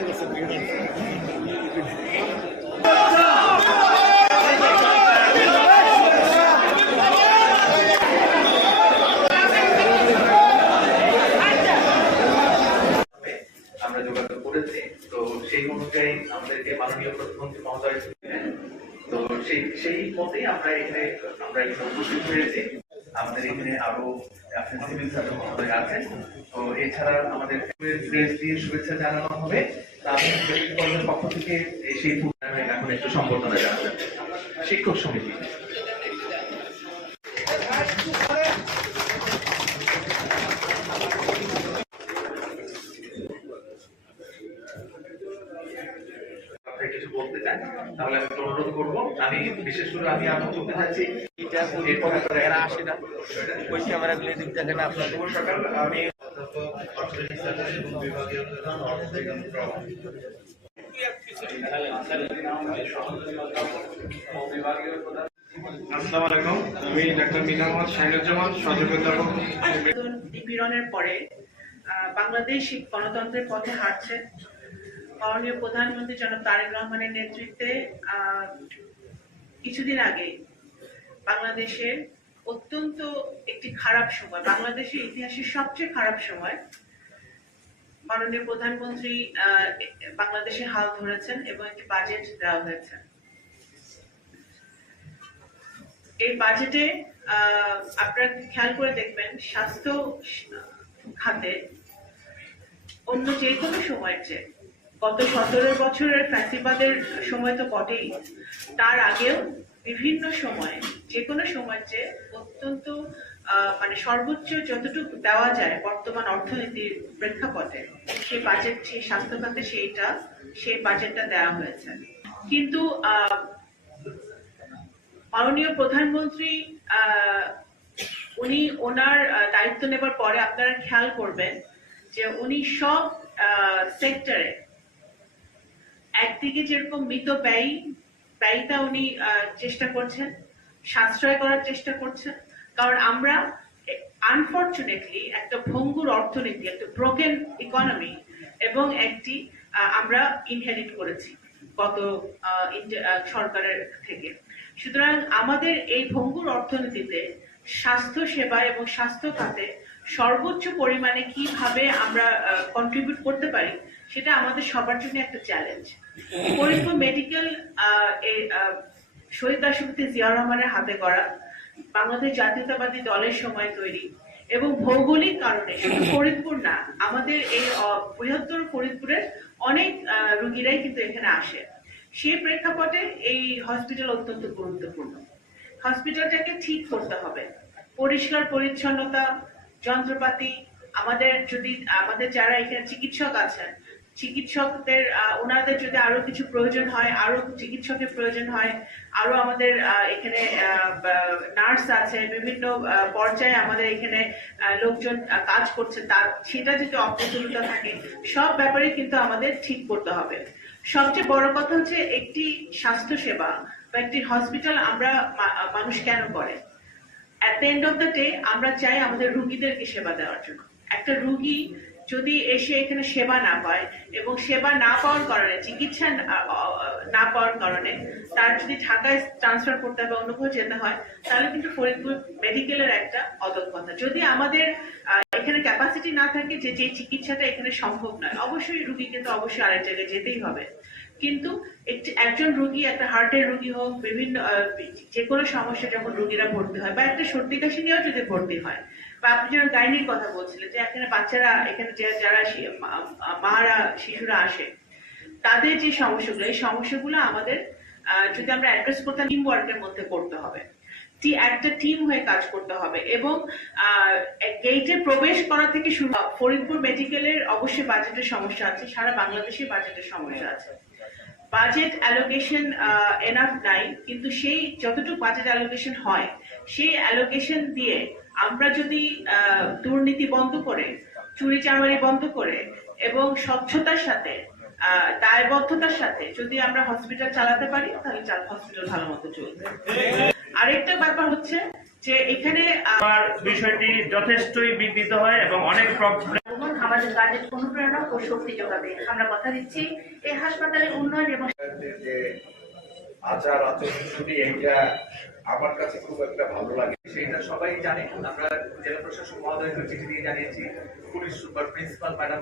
আমরা যোগাযোগ করেছি, তো সেই অনুযায়ী আমাদেরকে মাননীয় প্রধানমন্ত্রী মহোদয়, তো সেই মতেই আমরা এখানে উপস্থিত হয়েছি। আমাদের এখানে আরো সিভিল সার্জন মহোদয় আছেন, তো এছাড়া আমাদের প্রেস দিয়ে শুভেচ্ছা জানানো হবে। কলেজের পক্ষ থেকে সেই এখন একটু সম্বর্ধনা জানাবেন শিক্ষক সমিতি। কিছু বলতে চাই তাহলে আমি অনুরোধ করবো। আমি বিশেষ করে আমি বলতে চাচ্ছি আমি আসসালামু আলাইকুম, আমি ডাক্তার মিনা মোহাম্মদ শাহিনুজ্জামান, সহযোগিতা নিপীড়নের পরে বাংলাদেশ গণতন্ত্রের পথে হাঁটছে। মাননীয় প্রধানমন্ত্রী জনাব তারেক রহমানের নেতৃত্বে কিছুদিন আগে বাংলাদেশের অত্যন্ত একটি খারাপ সময়, বাংলাদেশের ইতিহাসের সবচেয়ে খারাপ সময়, মাননীয় প্রধানমন্ত্রী বাংলাদেশের হাল ধরেছেন এবং একটি বাজেট দেওয়া হয়েছে। এই বাজেটে আপনারা খেয়াল করে দেখবেন স্বাস্থ্য খাতে অন্য যে কোনো সময়ের চেয়ে, গত 17 বছরের ফ্যাসিবাদের সময় তো বটেই, তার আগেও বিভিন্ন সময়ে যে কোনো সময়ের চেয়ে অত্যন্ত মানে সর্বোচ্চ যতটুকু দেওয়া যায় বর্তমান অর্থনীতির প্রেক্ষাপটে সেই বাজেট, সেই স্বাস্থ্য খাতে সেই বাজেটটা দেওয়া হয়েছে। কিন্তু মাননীয় প্রধানমন্ত্রী উনি ওনার দায়িত্ব নেবার পরে আপনারা খেয়াল করবেন যে উনি সব সেক্টরে একদিকে যেরকম মৃত ব্যয়টা উনি চেষ্টা করছেন, সাশ্রয় করার চেষ্টা করছেন। কারণ আমরা আনফরচুনেটলি একটা ভঙ্গুর অর্থনীতি, একটা ব্রোকেন ইকোনমি এবং একটি আমরা ইনহেরিট করেছি গত সরকারের থেকে। সুতরাং আমাদের এই ভঙ্গুর অর্থনীতিতে স্বাস্থ্য সেবা এবং স্বাস্থ্য খাতে সর্বোচ্চ পরিমাণে কিভাবে আমরা কন্ট্রিবিউট করতে পারি সেটা আমাদের সবার জন্য একটা চ্যালেঞ্জ। ফরিদপুর মেডিকেল শহীদ রাষ্ট্রপতি জিয়াউর রহমানের হাতে গড়া, বাংলাদেশ জাতীয়তাবাদী দলের সময় তৈরি এবং ভৌগোলিক কারণে শুধু ফরিদপুর না, আমাদের এই বৃহত্তর ফরিদপুরের অনেক রোগীরাই কিন্তু এখানে আসে। সেই প্রেক্ষাপটে এই হসপিটাল অত্যন্ত গুরুত্বপূর্ণ। হসপিটালটাকে ঠিক করতে হবে, পরিষ্কার পরিচ্ছন্নতা, যন্ত্রপাতি, আমাদের যারা এখানে চিকিৎসক আছেন, চিকিৎসকদের ওনাদের যদি আরো কিছু প্রয়োজন হয়, আরো চিকিৎসকের প্রয়োজন হয়, আরো আমাদের এখানে নার্স আছে, বিভিন্ন পর্যায়ে আমাদের এখানে লোকজন কাজ করছে, সেটা যদি অপ্রতুলতা থাকে, সব ব্যাপারে কিন্তু আমাদের ঠিক করতে হবে। সবচেয়ে বড় কথা হচ্ছে একটি স্বাস্থ্য সেবা বা একটি হসপিটাল আমরা মানুষ কেন করে, at the end of the day আমরা চাই আমাদের রুগীদেরকে সেবা দেওয়ার জন্য। একটা রুগী যদি এসে এখানে সেবা না পায় এবং সেবা না পাওয়ার কারণে, চিকিৎসা না পাওয়ার কারণে তার যদি ঢাকায় ট্রান্সফার করতে হবে, অন্য কোথাও যেতে হয়, তাহলে কিন্তু ফরিদপুর মেডিকেলের একটা অদক্ষতা। যদি আমাদের এখানে ক্যাপাসিটি না থাকে যে চিকিৎসাটা এখানে সম্ভব নয়, অবশ্যই রুগী কিন্তু অবশ্যই আরেক জায়গায় যেতেই হবে। কিন্তু একজন রুগী, একটা হার্টের রুগী হোক, বিভিন্ন যে কোনো সমস্যা যখন রুগীরা ভর্তি হয়, বা একটা সর্দি কাশি নিয়েও যদি ভর্তি হয়, বা আপনি যেন গাইনির কথা বলছিলেন যে এখানে বাচ্চারা, এখানে যারা মারা শিশুরা আসে, তাদের যে সমস্যাগুলো, এই সমস্যাগুলো আমাদের যদি আমরা অ্যাড্রেস করতে, টিম ওয়ার্কের মধ্যে করতে হবে, একটা টিম হয়ে কাজ করতে হবে। এবং গেটে প্রবেশ করা থেকে শুরু, ফরিদপুর মেডিকেলের অবশ্যই বাজেটের সমস্যা আছে, সারা বাংলাদেশে বাজেটের সমস্যা আছে। বাজেট অ্যালোকেশন এনাফ নাই, কিন্তু সেই যতটুকু বাজেট অ্যালোকেশন হয়, সেই অ্যালোকেশন দিয়ে আমরা যদি দুর্নীতি বন্ধ করে, চুরি চামারি বন্ধ করে এবং স্বচ্ছতার সাথে, দায়বদ্ধতার সাথে যদি আমরা হসপিটাল চালাতে পারি, তাহলে হসপিটাল ভালো মতো চলবে। আরেকটা ব্যাপার হচ্ছে যে এখানে বিষয়টি যথেষ্টই বিঘ্নিত হয় এবং অনেক প্রবলেম আমাদের কাজের অনুপ্রেরণা ও শক্তি যোগাবে। আমরা কথা দিচ্ছি এই হাসপাতালের উন্নয়ন এবং যে আচার আচরণ শুনি এইটা আমার কাছে খুব একটা ভালো লাগে। সেটা সবাই জানে। আমরা জেলা প্রশাসক মহোদয়কে চিঠি দিয়ে জানিয়েছি, পুলিশ সুপার প্রিন্সিপাল ম্যাডাম